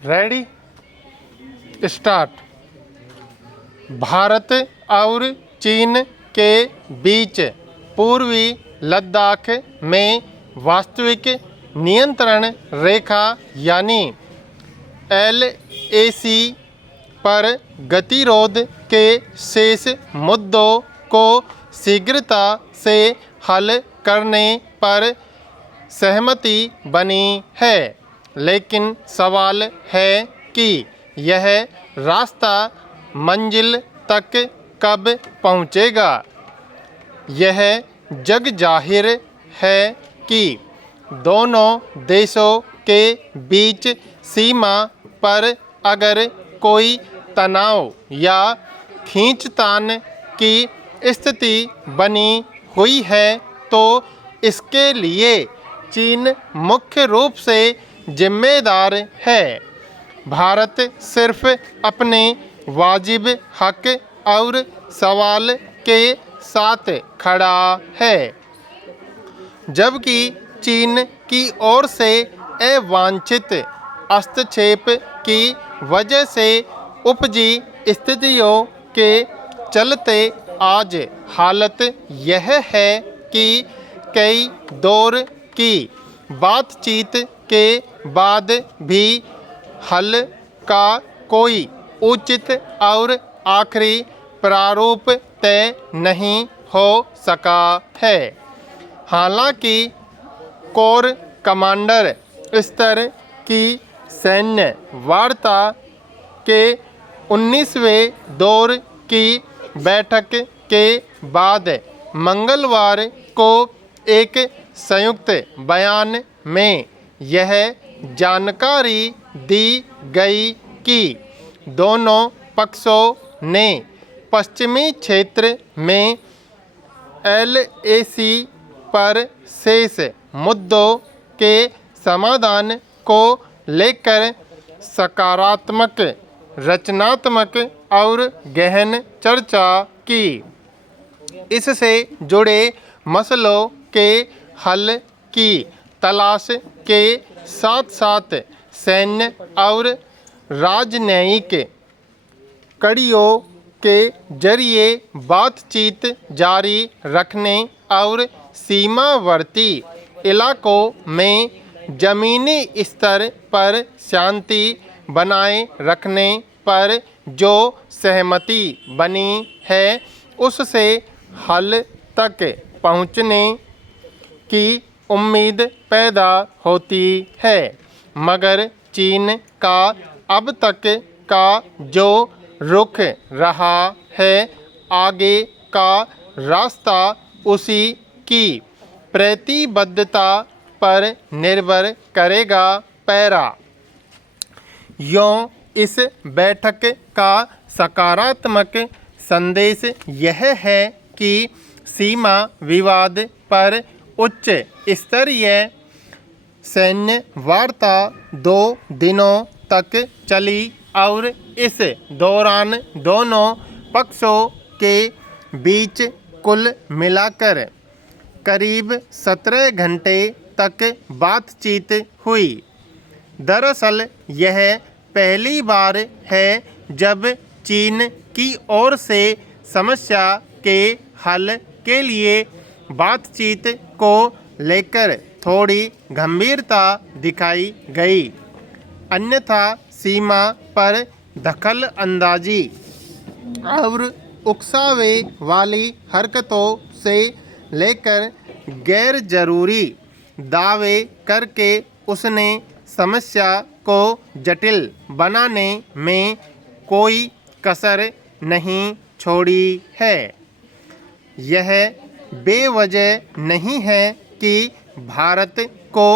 Ready start. Bharat और चीन के बीच पूर्वी लद्दाख में वास्तविक नियंत्रण रेखा यानी LAC पर गतिरोध के शेष मुद्दों को शीघ्रता से हल करने पर सहमति बनी है, लेकिन सवाल है कि यह रास्ता मंजिल तक कब पहुंचेगा। यह जग जाहिर है कि दोनों देशों के बीच सीमा पर अगर कोई तनाव या खींचतान की स्थिति बनी हुई है तो इसके लिए चीन मुख्य रूप से जिम्मेदार है। भारत सिर्फ अपने वाजिब हक और सवाल के साथ खड़ा है, जबकि चीन की ओर से अवांछित हस्तक्षेप की वजह से उपजी स्थितियों के चलते आज हालत यह है कि कई दौर की बातचीत के बाद भी हल का कोई उचित और आखिरी प्रारूप तय नहीं हो सका है। हालांकि कोर कमांडर स्तर की सैन्य वार्ता के 19वें दौर की बैठक के बाद मंगलवार को एक संयुक्त बयान में यह जानकारी दी गई कि दोनों पक्षों ने पश्चिमी क्षेत्र में LAC पर शेष मुद्दों के समाधान को लेकर सकारात्मक, रचनात्मक और गहन चर्चा की। इससे जुड़े मसलों के हल की तलाश के साथ साथ सैन्य और राजनयिक कड़ियों के जरिए बातचीत जारी रखने और सीमावर्ती इलाकों में ज़मीनी स्तर पर शांति बनाए रखने पर जो सहमति बनी है उससे हल तक पहुँचने की उम्मीद पैदा होती है। मगर चीन का अब तक का जो रुख रहा है, आगे का रास्ता उसी की प्रतिबद्धता पर निर्भर करेगा। पैरा यों इस बैठक का सकारात्मक संदेश यह है कि सीमा विवाद पर उच्च स्तरीय सैन्य वार्ता 2 दिनों तक चली और इस दौरान दोनों पक्षों के बीच कुल मिलाकर करीब 17 घंटे तक बातचीत हुई। दरअसल यह पहली बार है जब चीन की ओर से समस्या के हल के लिए बातचीत को लेकर थोड़ी गंभीरता दिखाई गई। अन्यथा सीमा पर दखल अंदाजी और उकसावे वाली हरकतों से लेकर गैर जरूरी दावे करके उसने समस्या को जटिल बनाने में कोई कसर नहीं छोड़ी है। यह बेवजह नहीं है कि भारत को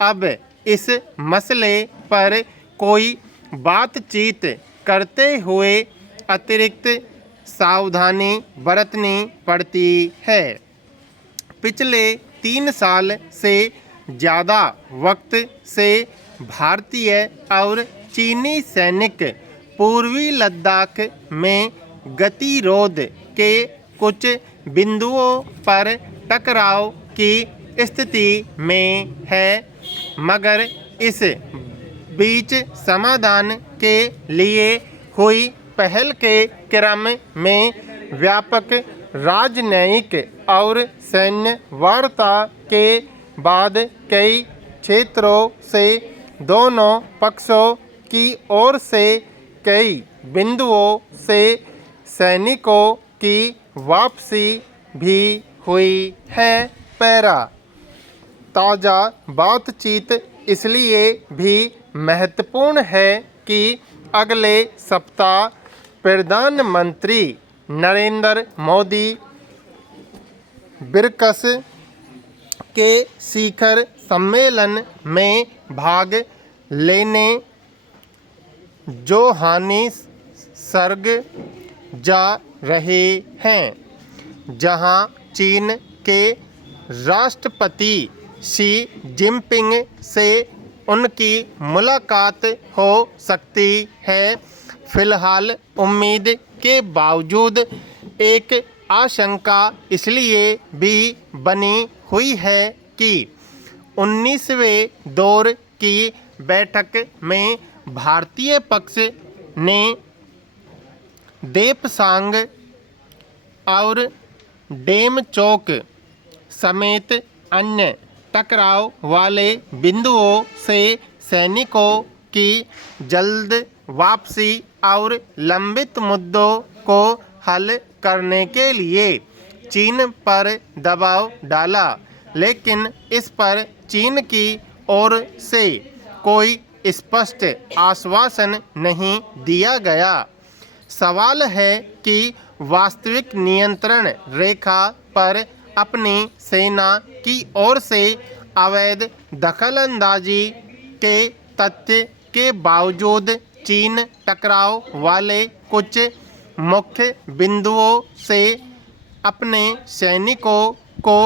अब इस मसले पर कोई बातचीत करते हुए अतिरिक्त सावधानी बरतनी पड़ती है। पिछले 3 साल से ज़्यादा वक्त से भारतीय और चीनी सैनिक पूर्वी लद्दाख में गतिरोध के कुछ बिंदुओं पर टकराव की स्थिति में है, मगर इस बीच समाधान के लिए हुई पहल के क्रम में व्यापक राजनयिक और सैन्य वार्ता के बाद कई क्षेत्रों से दोनों पक्षों की ओर से कई बिंदुओं से सैनिकों की वापसी भी हुई है। पैरा ताज़ा बातचीत इसलिए भी महत्वपूर्ण है कि अगले सप्ताह प्रधानमंत्री नरेंद्र मोदी ब्रिक्स के शिखर सम्मेलन में भाग लेने जोहानिसबर्ग जा रहे हैं, जहां चीन के राष्ट्रपति शी जिनपिंग से उनकी मुलाकात हो सकती है। फिलहाल उम्मीद के बावजूद एक आशंका इसलिए भी बनी हुई है कि 19वें दौर की बैठक में भारतीय पक्ष ने देपसांग और डेमचौक समेत अन्य टकराव वाले बिंदुओं से सैनिकों की जल्द वापसी और लंबित मुद्दों को हल करने के लिए चीन पर दबाव डाला, लेकिन इस पर चीन की ओर से कोई स्पष्ट आश्वासन नहीं दिया गया। सवाल है कि वास्तविक नियंत्रण रेखा पर अपनी सेना की ओर से अवैध दखलंदाजी के तथ्य के बावजूद चीन टकराव वाले कुछ मुख्य बिंदुओं से अपने सैनिकों को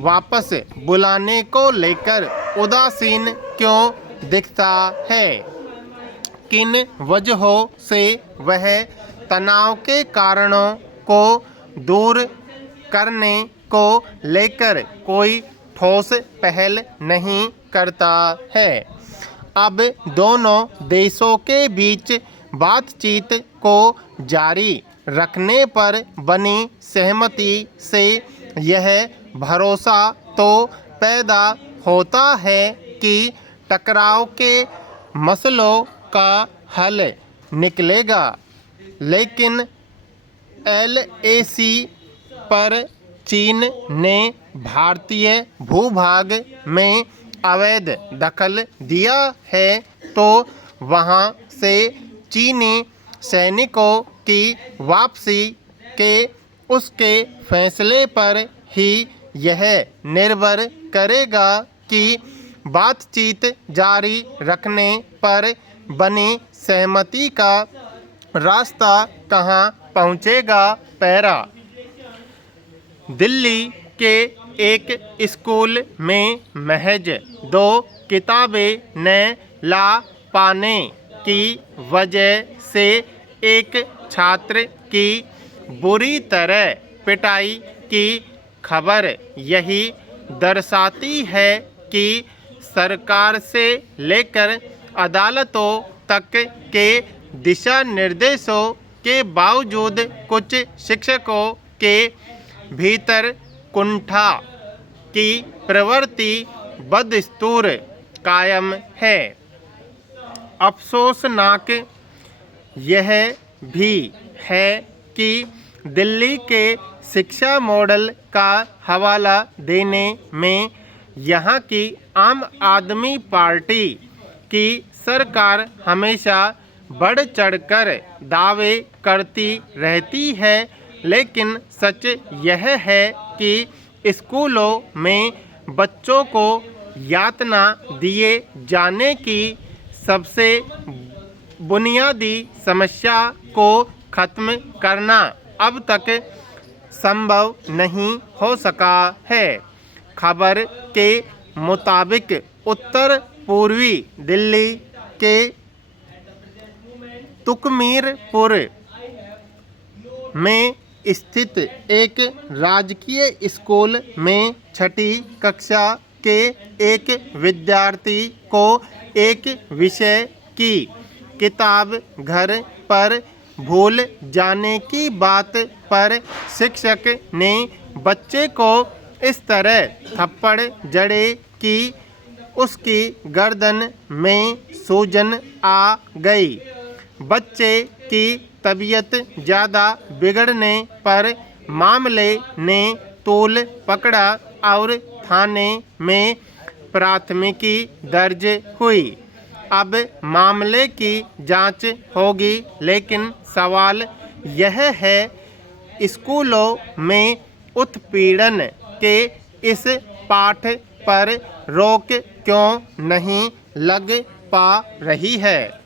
वापस बुलाने को लेकर उदासीन क्यों दिखता है। किन वजहों से वह तनाव के कारणों को दूर करने को लेकर कोई ठोस पहल नहीं करता है। अब दोनों देशों के बीच बातचीत को जारी रखने पर बनी सहमति से यह भरोसा तो पैदा होता है कि टकराव के मसलों का हल निकलेगा, लेकिन LAC पर चीन ने भारतीय भूभाग में अवैध दखल दिया है तो वहां से चीनी सैनिकों की वापसी के उसके फैसले पर ही यह निर्भर करेगा कि बातचीत जारी रखने पर बनी सहमति का रास्ता कहां पहुंचेगा। पैरा दिल्ली के एक स्कूल में महज 2 किताबें न ला पाने की वजह से एक छात्र की बुरी तरह पिटाई की खबर यही दर्शाती है कि सरकार से लेकर अदालतों तक के दिशा निर्देशों के बावजूद कुछ शिक्षकों के भीतर कुंठा की प्रवृत्ति बदस्तूर कायम है। अफसोसनाक यह भी है कि दिल्ली के शिक्षा मॉडल का हवाला देने में यहाँ की आम आदमी पार्टी की सरकार हमेशा बढ़ चढ़कर दावे करती रहती है, लेकिन सच यह है कि स्कूलों में बच्चों को यातना दिए जाने की सबसे बुनियादी समस्या को खत्म करना अब तक संभव नहीं हो सका है। खबर के मुताबिक उत्तर पूर्वी दिल्ली के तुकमीरपुर में स्थित एक राजकीय स्कूल में छठी कक्षा के एक विद्यार्थी को एक विषय की किताब घर पर भूल जाने की बात पर शिक्षक ने बच्चे को इस तरह थप्पड़ जड़े कि उसकी गर्दन में सूजन आ गई। बच्चे की तबीयत ज़्यादा बिगड़ने पर मामले ने तूल पकड़ा और थाने में प्राथमिकी दर्ज हुई। अब मामले की जांच होगी, लेकिन सवाल यह है, स्कूलों में उत्पीड़न के इस पाठ पर रोक क्यों नहीं लग पा रही है।